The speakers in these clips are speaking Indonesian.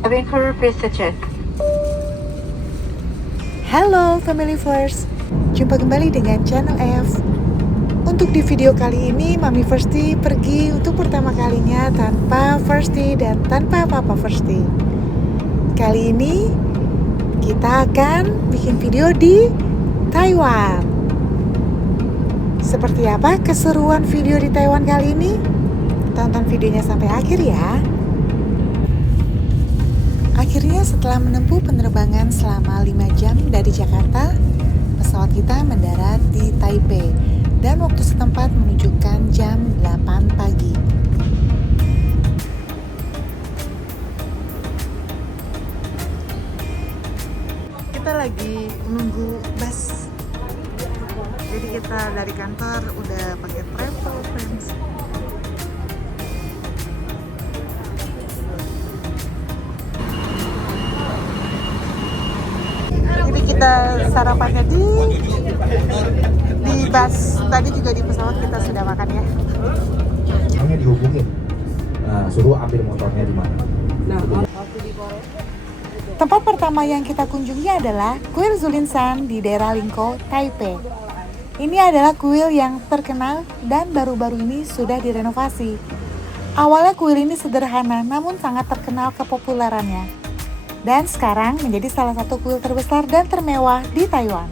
Vancouver Pizza Check. Halo Family First, jumpa kembali dengan Channel F. Untuk di video kali ini, Mami Firsty pergi untuk pertama kalinya tanpa Firsty dan tanpa Papa Firsty. Kali ini kita akan bikin video di Taiwan. Seperti apa keseruan video di Taiwan kali ini? Tonton videonya sampai akhir ya. Akhirnya setelah menempuh penerbangan selama 5 jam dari Jakarta, pesawat kita mendarat di Taipei dan waktu setempat menunjukkan jam 8 pagi. Kita lagi menunggu bus. Jadi kita dari kantor udah pakai travel friends. Jadi kita sarapannya di bus. Tadi juga di pesawat kita sudah makan ya. Hanya dihubungin, suruh ambil motornya di mana. Tempat pertama yang kita kunjungi adalah Kuil Zulinsan di daerah Lingkou, Taipei. Ini adalah kuil yang terkenal dan baru-baru ini sudah direnovasi. Awalnya kuil ini sederhana namun sangat terkenal kepopulerannya. Dan sekarang menjadi salah satu kuil terbesar dan termewah di Taiwan.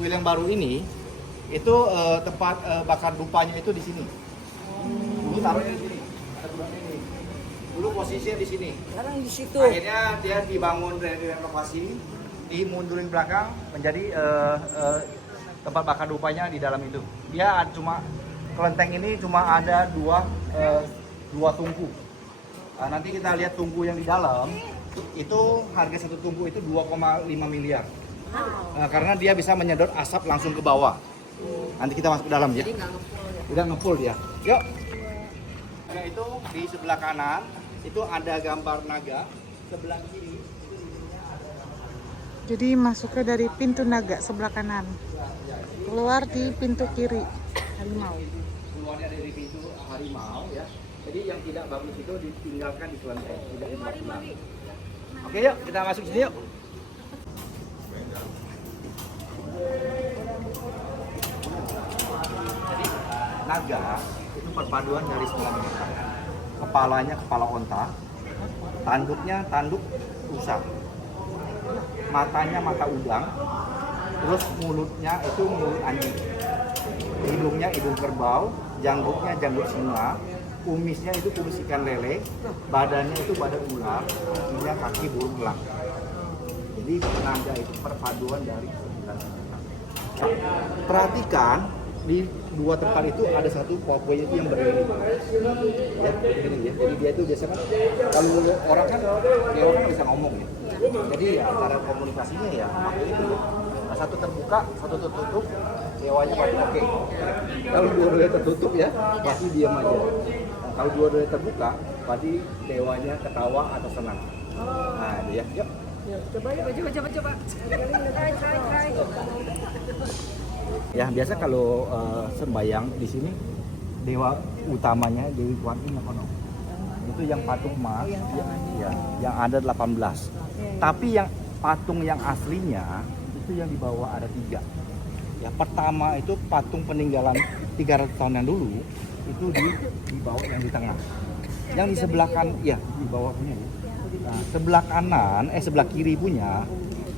Kuil yang baru ini itu tempat bakar dupanya itu di sini. Dulu taruhnya di sini. Ada gudangnya ini. Dulu posisinya di sini. Sekarang di situ. Akhirnya dia dibangun renovasi, dimundurin belakang menjadi tempat bakar dupanya di dalam itu. Dia cuma kelenteng ini cuma ada dua tungku. Nanti kita lihat tungku yang di dalam itu harga satu tungku itu 2,5 miliar. Karena dia bisa menyedot asap langsung ke bawah. Nanti kita masuk ke dalam ya. Udah ngepul dia. Yuk. Nah, itu di sebelah kanan itu ada gambar naga, sebelah kiri itu Jadi masuknya dari pintu naga sebelah kanan. Keluar di pintu kiri harimau. keluarnya dari pintu harimau ya. Jadi yang tidak bagus itu ditinggalkan di kelenteng, tidak dibawa pulang. Oke yuk, kita masuk sini yuk. Jadi naga itu perpaduan dari 9 binatang. Kepalanya kepala onta, tanduknya tanduk rusa, matanya mata udang, terus mulutnya itu mulut anjing, hidungnya hidung kerbau, janggutnya janggut singa, kumisnya itu kumis ikan lele, badannya itu badan ular, kakinya kaki burung elang. Jadi naga itu perpaduan dari 9 binatang. Perhatikan di dua tempat itu ada satu pokoknya itu yang berdiri ya, begini ya. Jadi dia itu biasanya kalau orang kan dia orang kan bisa ngomong ya. Jadi ya cara komunikasinya ya pakai itu ya. Nah, satu terbuka, satu tertutup, dewanya pasti oke. Kalau dua-duanya tertutup ya, pasti diam aja. Nah, kalau dua-duanya terbuka, pasti dewanya ketawa atau senang. Nah, itu ya. Yuk. Coba. Try. Ya biasa kalau sembayang di sini dewa utamanya Dewi Kuan Yin kono. Itu yang patung emas, yang ada 18. Tapi yang patung yang aslinya itu yang di bawah ada 3. Ya pertama itu patung peninggalan 300 tahun yang dulu itu di bawah yang di tengah. Yang di sebelah ya di bawah punya. Nah, sebelah kiri punya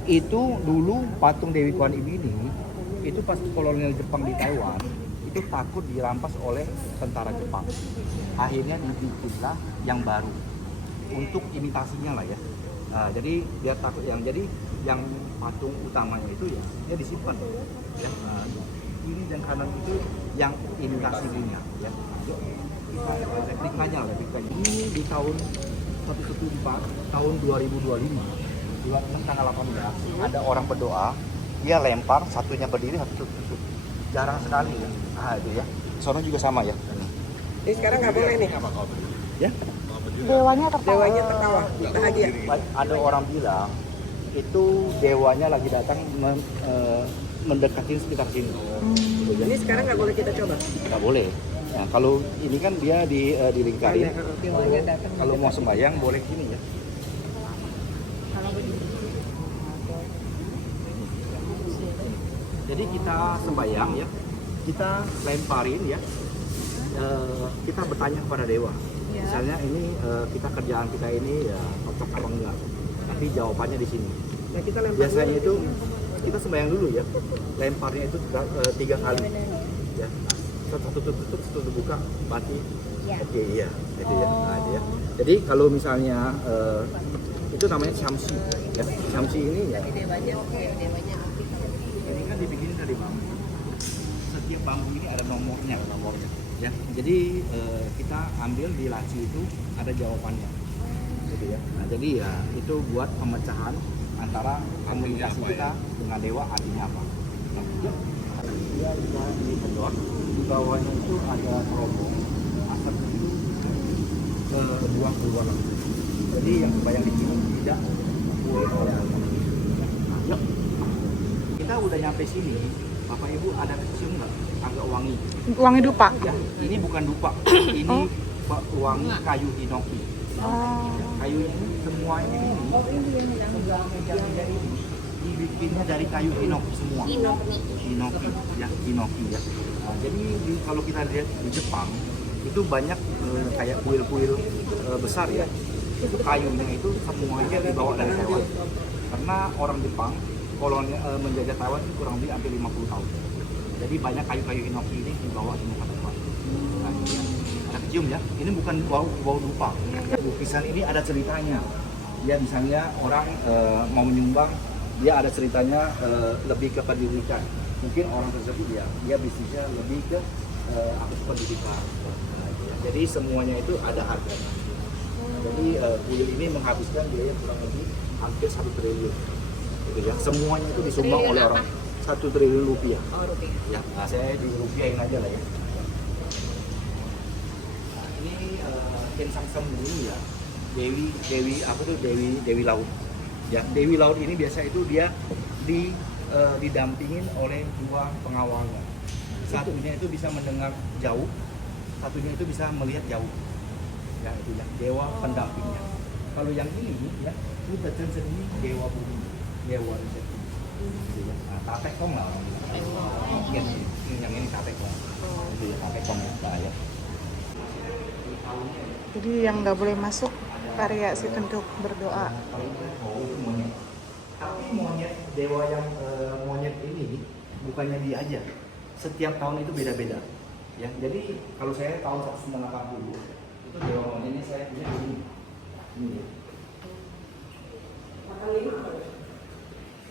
itu dulu patung Dewi Kuan Yin ini itu pas kolonial Jepang di Taiwan itu takut dirampas oleh tentara Jepang. Akhirnya dibikinlah yang baru untuk imitasinya lah ya. Nah, jadi dia takut yang patung utamanya itu ya dia disimpan ya. Nah, kiri dan kanan itu yang imitasi punya ya. Yuk, replikanya. Ini di tahun 114 tahun 2025 bulan tanggal 18 ada orang berdoa. Dia lempar, satunya berdiri, satu tutup. Jarang sekali ya. Ah itu ya. Sono juga sama ya. Jadi sekarang nggak boleh nih. Ya. Dewanya tertawa. Bahagia. Ada orang bilang itu dewanya lagi datang mendekati sekitar sini. Gitu ya. Ini sekarang nggak boleh kita coba. Nggak boleh. Nah, kalau ini kan dia dilingkarin. Kalau mau sembahyang boleh gini ya. Jadi kita sembahyang ya, kita lemparin ya, kita bertanya kepada dewa. Misalnya ini kita kerjaan kita ini ya cocok apa enggak. Tapi jawabannya di sini. Nah, kita lempar Biasanya itu kita sembahyang dulu ya, lemparnya itu 3 kali. Ya, satu tutup, satu buka, mati. Oke, iya, itu ya. Nah, itu ya. Jadi kalau misalnya itu namanya syamsi. Ya, syamsi ini ya. Ini kan dibikin dari bambu. Setiap bambu ini ada nomornya. Ya, jadi kita ambil di laci itu ada jawabannya. Gitu ya. Nah, jadi ya itu buat pemecahan antara komunikasi kita dengan dewa artinya apa. Nah, dia bisa dipedot, di bawahnya itu ada terobong asap itu buang keluar. Jadi yang kebayang dicium tidak boleh oleh Allah. Nah, yuk. Kita udah nyampe sini, Bapak Ibu ada kecium nggak? Agak wangi. Wangi dupa. Ya, ini bukan dupa, ini wangi kayu hinoki. Ya, kayunya ini semua ini meja-meja ini dibikinnya dari kayu hinoki semua. Hinoki ya, hinoki ya. Nah, jadi kalau kita lihat di Jepang itu banyak kayak kuil-kuil besar ya. Itu kayunya itu semuanya dibawa dari Taiwan. Karena orang Jepang kolonial menjajah Taiwan itu kurang lebih hampir 50 tahun. Jadi banyak kayu-kayu hinoki ini dibawa semua ke Taiwan. Nah, ini ya. Ada kecium ya. Ini bukan bau dupa. Lukisan ini ada ceritanya. Ya misalnya orang mau menyumbang, dia ada ceritanya lebih ke pendidikan. Mungkin orang tersebut dia bisnisnya lebih ke pendidikan. Nah, ya. Jadi semuanya itu ada harganya. Jadi kuil ini menghabiskan biaya kurang lebih hampir 1 triliun. Gitu ya. Semuanya itu disumbang oleh orang. 1 triliun rupiah. Oh, rupiah. Ya, nah saya di rupiahin aja lah ya. Nah, ini Ken Sangsem dulu ya. Dewi Laut. Ya, Dewi Laut ini biasa itu dia didampingin oleh 2 pengawalnya. Satunya itu bisa mendengar jauh, satunya itu bisa melihat jauh. Ya, itu ya, dewa pendampingnya. Kalau yang ini ya, itu tercensen ini dewa bumi, dewa rezeki. Nah, tatekong lah orang bilang. Yang ini tatekong. Itu ya tatekong ya, bahaya. Jadi yang nggak boleh masuk variasi untuk berdoa. Kalau itu monyet. Tapi monyet dewa yang monyet ini bukannya dia aja. Setiap tahun itu beda-beda. Ya, jadi kalau saya tahun 1980 itu dewa monyet ini saya punya ini. Ini dia.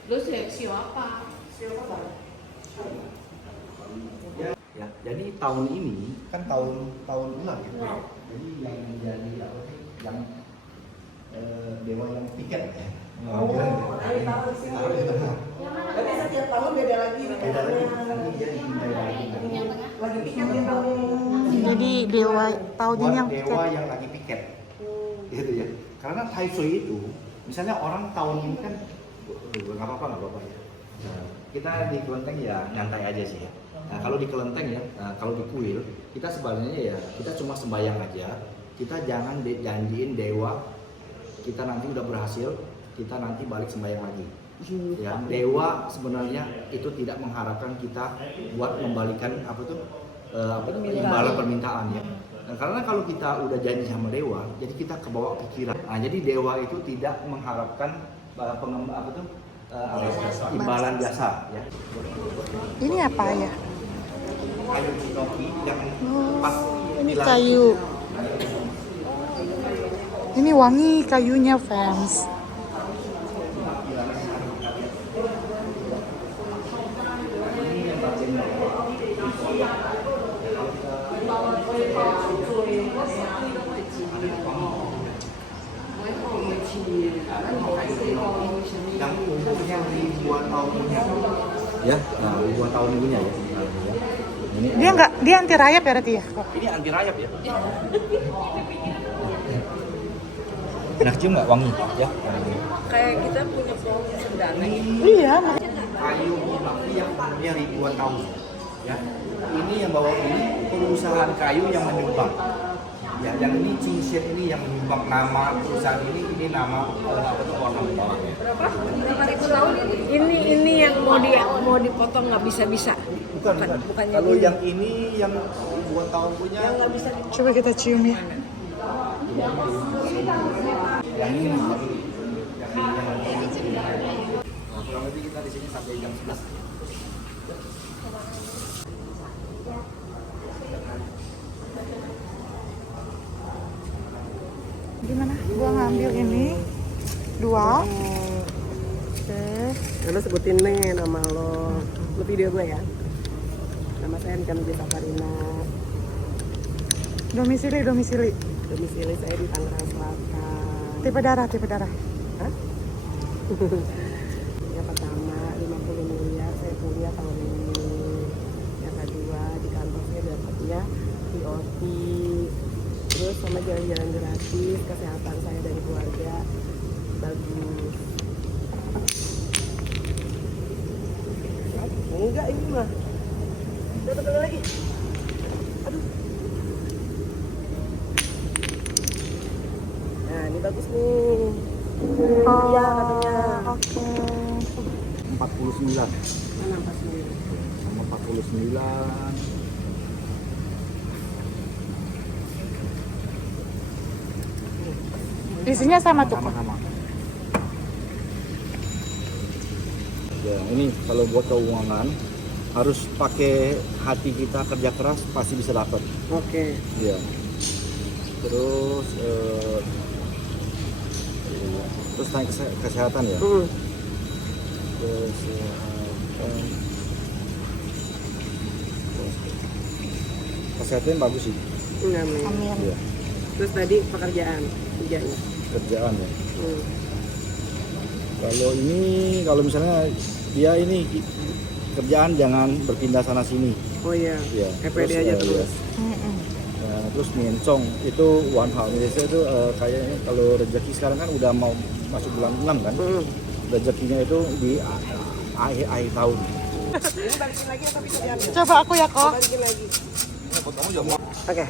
Lu siapa? Ya, jadi tahun ini kan tahun ular ya. Jadi yang menjadi apa sih? Yang dewa yang piket ya. Dari tahun sini. Tapi setiap tahun beda lagi. Beda lagi. Nanti dia dipindah lagi. Lagi piket di tahun ini. Jadi dewa tahun ini yang dewa yang lagi piket. Gitu ya. Karena Tai Sui itu, misalnya orang tahun ini kan nggak apa-apa ya. Nah, kita di kelenteng ya nyantai aja sih ya. Nah, kalau di kelenteng ya, kalau di kuil kita sebenarnya ya kita cuma sembahyang aja. Kita jangan janjiin dewa kita nanti udah berhasil, kita nanti balik sembahyang lagi. Ya, dewa sebenarnya itu tidak mengharapkan kita buat membalikan imbalan permintaan ya. Nah, karena kalau kita udah janji sama dewa, jadi kita kebawa pikiran. Nah, jadi dewa itu tidak mengharapkan imbalan jasa ya. ini apa ya? Kayu hinoki yang pas Ini kayu. Ini wangi kayunya, fans. Yang umurnya ribuan tahun punya. Ya, nah ribuan tahun punya ya. Ini Dia anti rayap ya berarti ya? ini anti rayap ya. Enak cium nggak wangi ya? Kayak kita punya pohon cendana. Iya. kayu bakti yang umurnya ribuan tahun. Ya, ini yang bawa ini perusahaan kayu yang menyumbang. Ya, yang ini Cingsien ini yang menyumbang nama perusahaan ini nama apa tuh orang bawahnya. Ini yang mau dipotong nggak bisa. Bukan. Kalau yang ini yang ribuan tahun punya Yang nggak bisa Coba kita cium ya. yang ini. Nah, kurang lebih kita di sini sampai jam 11. Gimana? Gua ngambil ini 2. Oke. Lo sebutin nih nama lo video gue ya. Nama saya Enkan Safarina. Domisili. Domisili saya di Tangerang Selatan. Tipe darah. Hah? Yang pertama 50 miliar saya kuliah tahun ini. Yang kedua di kantor saya dapatnya POT. Terus sama jalan-jalan gratis, kesehatan saya dan keluarga bagus. Enggak ini mah. Udah tekan lagi. Aduh. Nah ini bagus nih. Iya katanya. Oke. 49. Mana pas nih? Sama 49. Isinya sama tuh. Sama-sama. Ya, ini kalau buat keuangan harus pakai hati kita, kerja keras pasti bisa dapat. Oke. Ya. Terus tentang kesehatan ya. Kesehatan bagus sih. Amin. Amin. Iya. Terus tadi pekerjaan kerjanya. Kerjaan ya. Kalau misalnya dia ini kerjaan jangan berpindah sana sini. Oh iya. Ya. EPD aja terus. Terus niencong itu one hal. Biasanya itu kayaknya kalau rezeki sekarang kan udah mau masuk bulan 6 kan. Rezekinya itu di akhir tahun. Ini balikin lagi tapi kerjaan. Coba aku ya kok. Balikin lagi. Oke.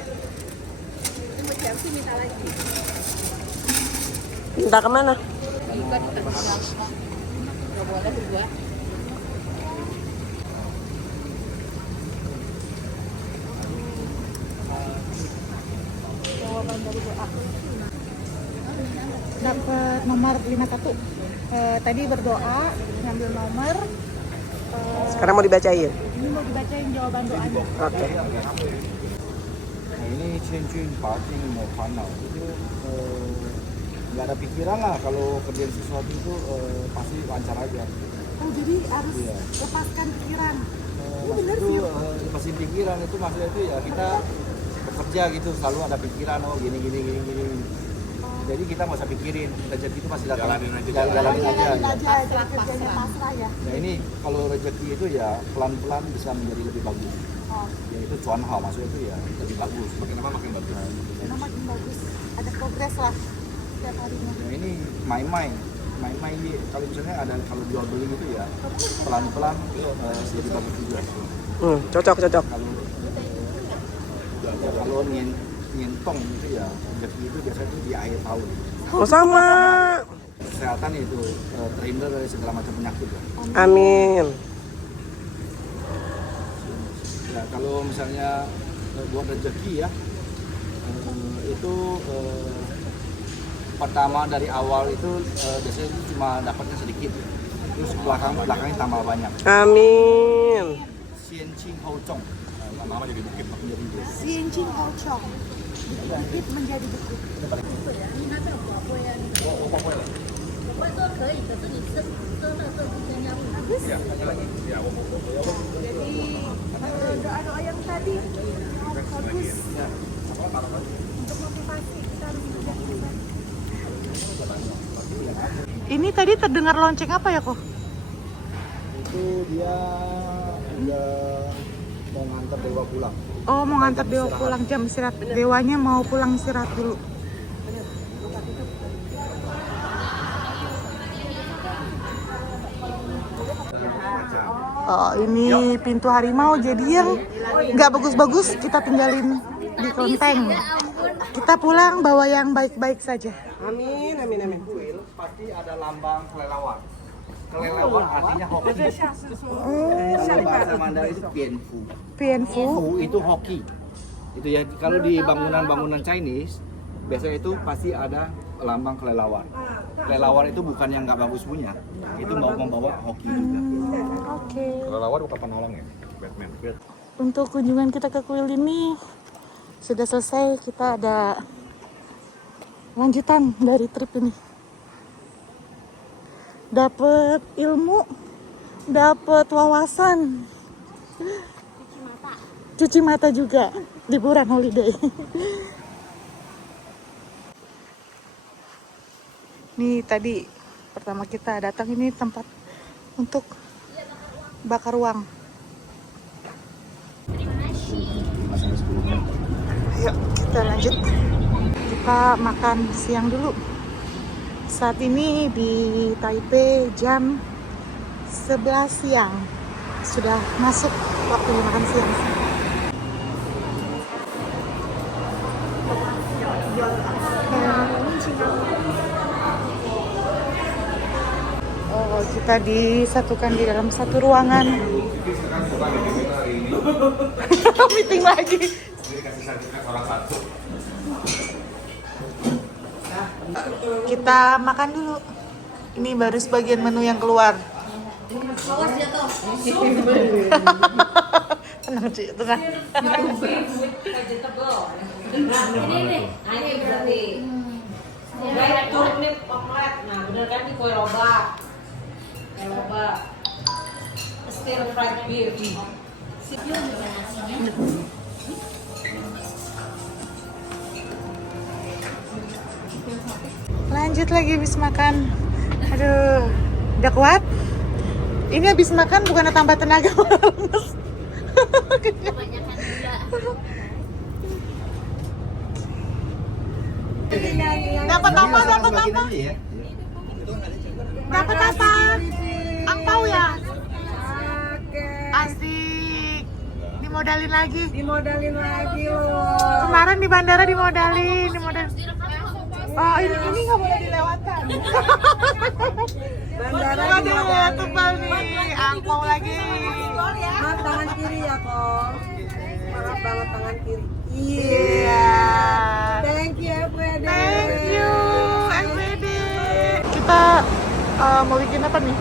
Minta kemana? Nggak boleh juga. Jawaban dari doa. Dapat nomor 51. Tadi berdoa, ngambil nomor. Sekarang mau dibacain. Ini mau dibacain jawaban doanya. Oke. Nah, ini cincin pating mau panau itu nggak ada pikiran lah kalau kerjain sesuatu itu pasti lancar aja. Oh jadi harus Iya. lepaskan pikiran. Maksud itu lepasin pikiran itu maksudnya itu ya kita bekerja gitu selalu ada pikiran gini. Jadi kita nggak usah pikirin rezeki itu pasti datang. Jalanin aja. Kerjanya pasrah ya. Nah ini kalau rezeki itu ya pelan-pelan bisa menjadi lebih bagus. Ya itu cuan hal maksudnya itu ya lebih bagus. Makin lama makin bagus. Makin bagus. Ada progres lah setiap harinya. Nah ini main-main ini kalau misalnya ada kalau jual beli gitu ya pelan-pelan jadi bagus juga. Cocok. Kalau nyentong itu ya rezeki itu biasanya itu di akhir tahun. Oh sama. Kesehatan itu terhindar dari segala macam penyakit ya. Amin. Ya kalau misalnya buat rezeki ya itu pertama dari awal itu biasanya itu cuma dapatnya sedikit, terus belakangnya tambah banyak. Amin. Xian Qing Hou Zhong, lama-lama jadi bukit makin jadi bukit. Xianqing Houchong. Bukit menjadi bukit. Doa-doa yang tadi bagus. Untuk motivasi kita harus kerja. Ini tadi terdengar lonceng apa ya kok? Itu dia udah mau ngantar dewa pulang. Oh mau ngantar dewa pulang jam istirahat. Dewanya mau pulang istirahat dulu. Oh, ini pintu harimau, jadi yang nggak bagus-bagus kita tinggalin di kelenteng. Kita pulang bawa yang baik-baik saja. Amin, amin, amin. Kuil pasti ada lambang kelelawar. Kelelawar artinya hoki. Kalau bahasa Mandarin itu pianfu. Pianfu. Fu itu hoki. Itu ya, kalau di bangunan-bangunan Chinese biasanya itu pasti ada lambang kelelawar. Kelelawar itu bukan yang nggak bagus punya, itu mau membawa hoki juga. Oke. Kelelawar bukan penolong ya, Batman. Untuk kunjungan kita ke kuil ini sudah selesai. Kita ada lanjutan dari trip ini. Dapat ilmu, dapat wawasan, cuci mata juga, liburan holiday. Nih tadi pertama kita datang ini tempat untuk bakar uang. Ayo kita lanjut. Kita makan siang dulu. Saat ini di Taipei jam 11 siang. Sudah masuk waktu makan siang. Oh, kita disatukan di dalam satu ruangan. Meeting lagi. Kita makan dulu. Ini baru sebagian menu yang keluar. Tenang Ci, tenang. Ini nih, ini berarti. Ini omelet. Nah, bener kan di kue lobak. Kue lobak. Stir fried beef. Lanjut lagi habis makan. Aduh, udah kuat. Ini habis makan bukan tambah tenaga, malah lemes. Kebanyakan gula. Dapat apa? Dapat apa? Dapat apa? Angpau ya? Asik. Dimodalin lagi. Dimodalin lagi loh. Kemarin di bandara dimodalin. Oh, ini nggak boleh dilewatkan. Bandara Waduh, tebal nih. Angpau lagi. Maaf tangan kiri ya kok. Maaf banget tangan kiri. Iya. Thank you FWD. Thank you, FWD. Kita mau bikin apa nih?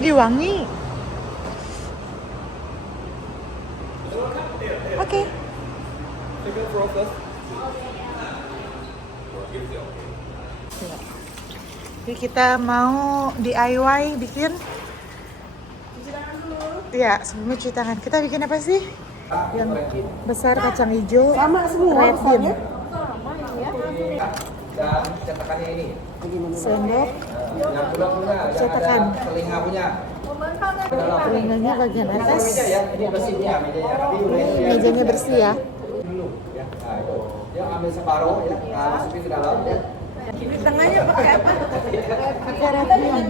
Ih, wangi. Oke. Jadi kita mau DIY bikin. Ya, sebelumnya cuci tangan. Kita bikin apa sih? Yang besar kacang hijau, Sama semua red bean, Dan cetakannya ini. sendok, Yang punya, cetakan. telinga punya. Telinganya bagian atas. Ya, ini bersihnya mejanya. Tapi udah ini ya. Mejanya bersih ya. Dulu ya. Nah, itu. Dia ambil separuh ya, masukin ke dalam ya. Di tengahnya pakai apa? Pakai red bean.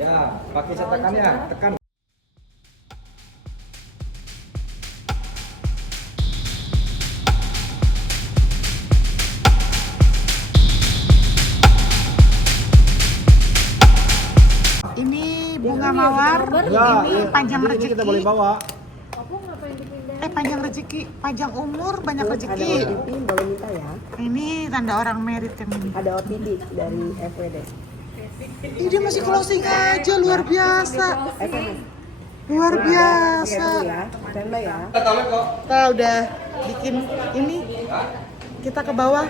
Ya, pakai cetakannya, tekan. Ini bunga mawar, ini panjang Ini kita boleh rezeki. bawa. Panjang rezeki, panjang umur, banyak Ada rezeki. OTP, boleh minta ya. Ini tanda orang merit yang ini. Ada OTP dari FWD. Ih, dia masih closing aja, luar biasa. SMS. Luar Oke biasa. dulu ya. Standby ya. Kita udah bikin ini. Kita ke bawah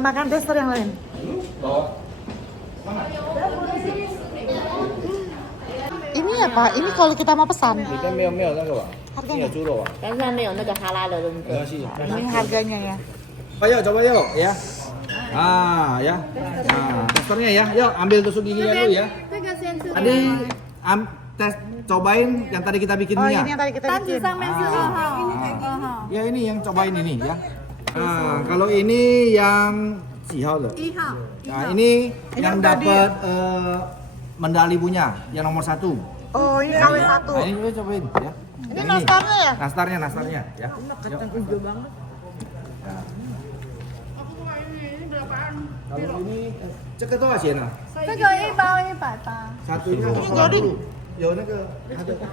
makan tester yang lain. Ini apa? Ini kalau kita mau pesan. Kita meo-meo kan, Pak? Harganya? Churro, Pak. 但是它没有那个哈拉的东西。 Ini harganya ya. Coba yuk, ya. Ah, ya. Nah, testernya ya. Yuk, ambil tusuk giginya dulu ya. Tadi tes cobain yang tadi kita bikin Oh, minyak. ini yang tadi kita bikin. Ya ini yang cobain ini ya. Nah, kalau ini yang Cihao loh. 1号 Nah ini yang tadi. dapat medali punya, yang nomor 1. Oh, ini KW 1. Nah, ini cobain ya. Ini Yang nastarnya ya? Nastarnya ya. Kacang hijau banget. Ya. Kalau ini ceket tuh aja nah. 这个1包180。 Satu ini Ini jadi. Ya udah ke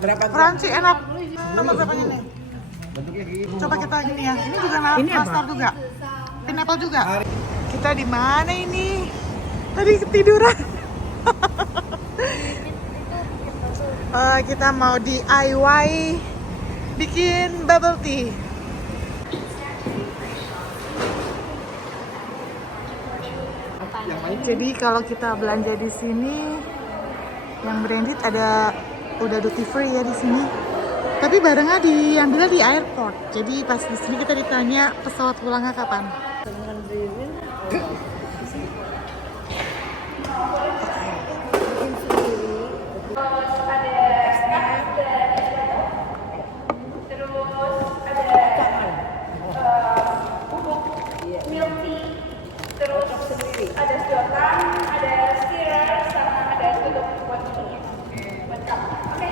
berapa? Crunchy enak. Nomor berapa ini? Bentuknya kayak gini. Coba kita gini ya. Ini juga Ini apa? nastar juga. Pineapple juga. Kita di mana ini? Tadi ketiduran. Kita mau DIY bikin bubble tea. Jadi kalau kita belanja di sini, yang branded ada udah duty free ya di sini. Tapi barangnya diambilnya di airport. Jadi pas di sini kita ditanya pesawat pulangnya kapan. Ada sedotan, ada stirrer, sama ada tutup buat ininya. Buat cup. Oke.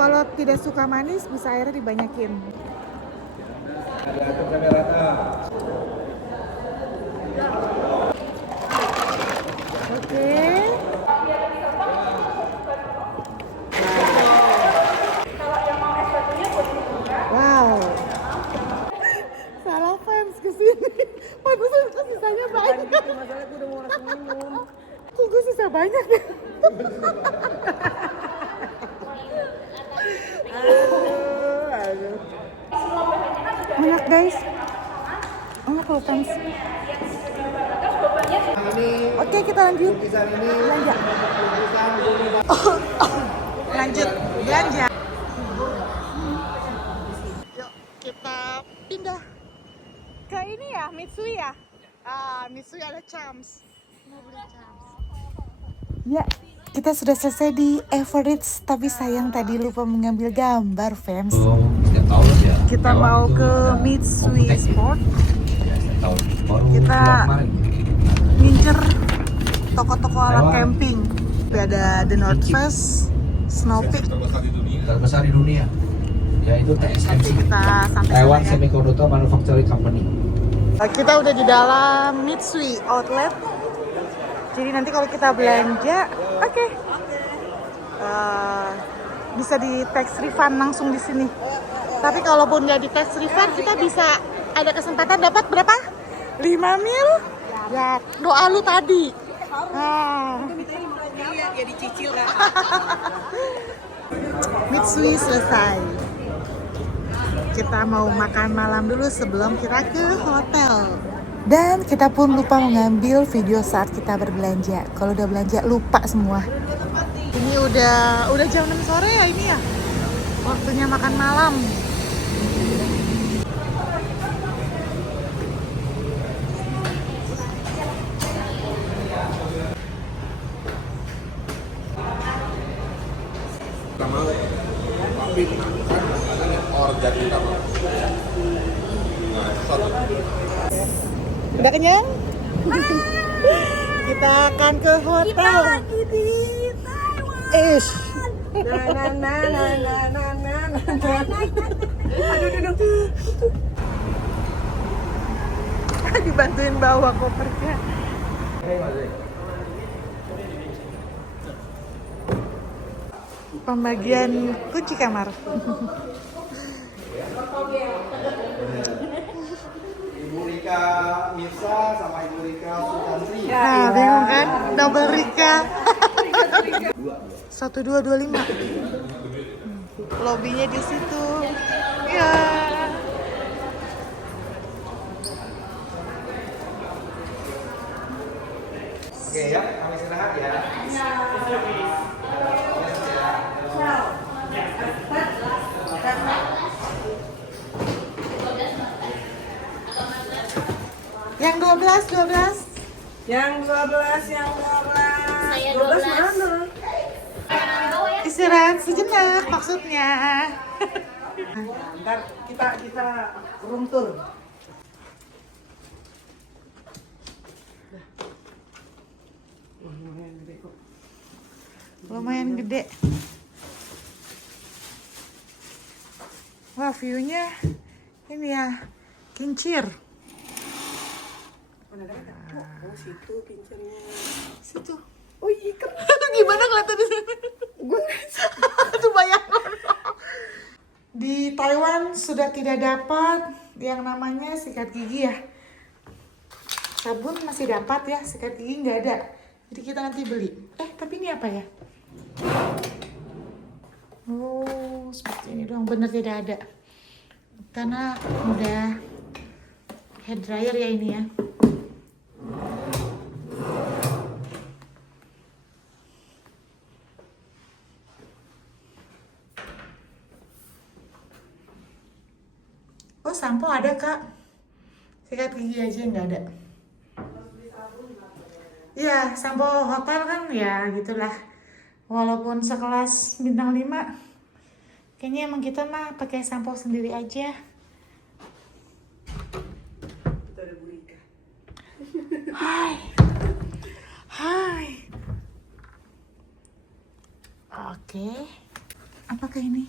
Kalau tidak suka manis bisa airnya dibanyakin. Ada sampai rata. Oke. Wow. Salah fans kesini. Padahal sisanya banyak. Masalah gue udah mau langsung minum. Kok gue sisa banyak ya? Aduh. Banyak guys. Enak loh fans. Oke kita lanjut. Belanja. Lanjut belanja. Yuk kita pindah ke ini ya, Mitsui ya. Mitsui ada Champs. Mau beli Champs. Ya, kita sudah selesai di Eveready, tapi sayang tadi lupa mengambil gambar, fans. Kita mau ke Mitsui Sport. Kita ngincer toko-toko alat camping. Ada The North Face, Snow Peak. Terbesar di dunia, yaitu TSMC, Kita sampai Taiwan sana ya. Semiconductor Manufacturing Company. Kita udah di dalam Mitsui Outlet. Jadi nanti kalau kita belanja, oke. Bisa di tax refund langsung di sini. Tapi kalaupun nggak di tax refund, kita bisa ada kesempatan dapat berapa? 5 mil? Ya, doa lu tadi. Nah. Ya dicicil kan. Mitsui selesai. Kita mau makan malam dulu sebelum kita ke hotel. Dan kita pun lupa mengambil video saat kita berbelanja. Kalau udah belanja lupa semua. Ini udah jam 6 sore ya ini ya. Waktunya makan malam. Udah kenyang? Kita akan ke hotel. Kita lagi di Taiwan. Aduh. Dibantuin bawa kopernya. Pembagian kunci kamar. Ibu Rika Mirsa sama Ibu Rika Sutantri. Nah, bingung kan? Double Rika. 1225. Lobbynya di situ. Ya. Oke ya, kami istirahat ya. Yang 12. Yang 12. 12 mana? Isi istirahat sejenak maksudnya. Ntar kita room tour. Lumayan gede. Wah, view-nya ini ya, kincir. Oh, situ kincirnya. Situ. Oh iya, keren. Gimana ngeliatnya di sini? Tuh bayangan. Di Taiwan sudah tidak dapat yang namanya sikat gigi ya. Sabun masih dapat ya, sikat gigi nggak ada. Jadi kita nanti beli. Tapi ini apa ya? Oh, seperti ini doang. Bener tidak ada. Karena udah hair dryer ya ini ya. Oh, sampo ada kak. Sikat gigi aja nggak ada. Iya, sampo hotel kan ya gitulah. Walaupun sekelas bintang 5, kayaknya emang kita mah pakai sampo sendiri aja. Itu ada Bu Rika. Hai. Oke. Apakah ini?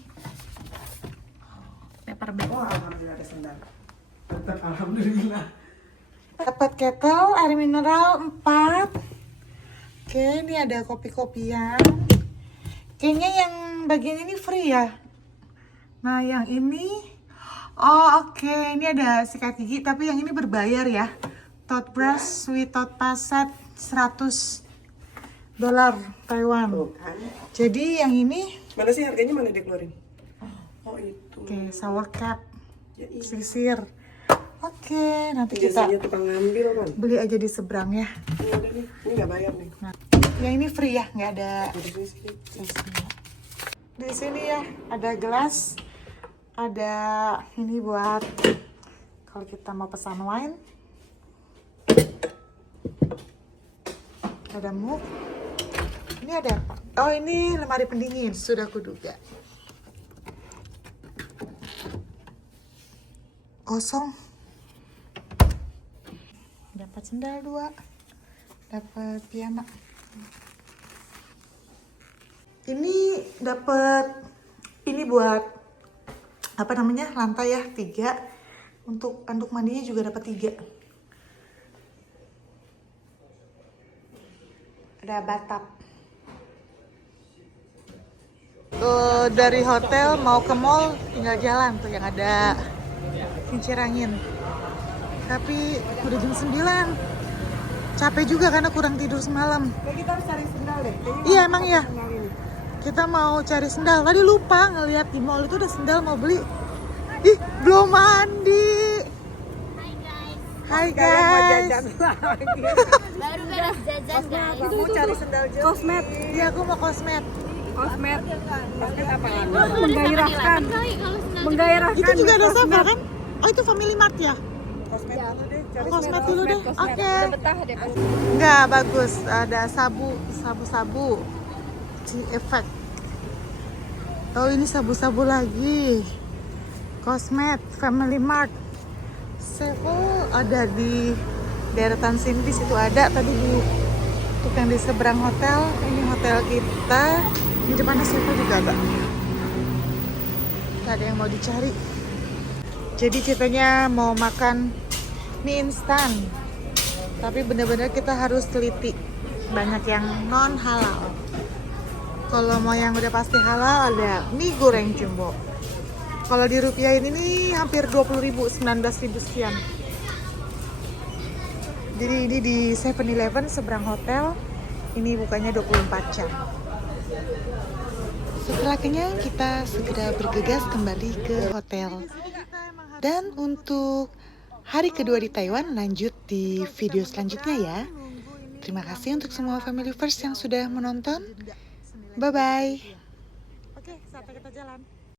Paper bag. Oh, alhamdulillah ada sendal. Tetap alhamdulillah. Dapat kettle, air mineral 4. Oke, ini ada kopi-kopian. Kayaknya yang bagian ini free ya. Nah, yang ini, oh oke, ini ada sikat gigi, tapi yang ini berbayar ya. Toothbrush with toothpaste set $100 Taiwan. Tuh kan. Jadi yang ini, Mana sih harganya, mana dia keluarin? Oh itu. oke, shower cap, Ya, iya. sisir. Oke, nanti kita Biasanya tukang ngambil kan. beli aja di seberang ya. Ini ada nih. Ini nggak bayar nih. Nah, yang ini free ya, nggak ada. Di sini sedikit. Di sini ya ada gelas, ada ini buat kalau kita mau pesan wine, ada mug. Ini ada apa? Oh, ini lemari pendingin, sudah kuduga. Kosong. Dapat sendal 2, dapat piyama. Ini dapat ini buat apa namanya, lantai ya, 3. Untuk anduk mandinya juga dapat 3. Ada bathtub. Tuh, dari hotel mau ke mall tinggal jalan tuh yang ada kincir angin. Tapi udah jam 9. Capek juga karena kurang tidur semalam. Kayak kita harus cari sendal deh. Kayaknya Iya emang ya. sendal ini. Kita mau cari sendal. Tadi lupa ngeliat di mall itu ada sendal mau beli. Ih, belum mandi. Hai Kayak mau guys. jajan lagi. Baru beres jajan guys. Mau cari sendal jauh. Kosmet. Iya, aku mau kosmet. Kosmet. Kosmet apaan? Menggairahkan. Menggairahkan. Itu juga ada sambal kan? Oh, itu Family Mart ya? Kosmet dulu deh. Cari Kosmet dulu deh. Oke. Betah deh pas. Enggak, bagus. Ada sabu. Effect. Oh, ini sabu-sabu lagi. Kosmet, Family Mart. Oh, ada di deretan sini, di situ ada. Tadi di untuk yang di seberang hotel. Ini hotel kita. Di depannya Sevo juga ada. Gak ada yang mau dicari. Jadi ceritanya mau makan mie instan. Tapi bener-bener kita harus teliti. Banyak yang non halal. Kalau mau yang udah pasti halal ada mie goreng jumbo. Kalau dirupiahin ini hampir 20.000, 19.000 sekian. Jadi ini di 7-Eleven seberang hotel. Ini bukanya 24 jam. Setelah kenyang kita segera bergegas kembali ke hotel. Dan untuk hari kedua di Taiwan lanjut di video selanjutnya ya. Terima kasih untuk semua family first yang sudah menonton. Bye-bye. Oke, saatnya kita jalan.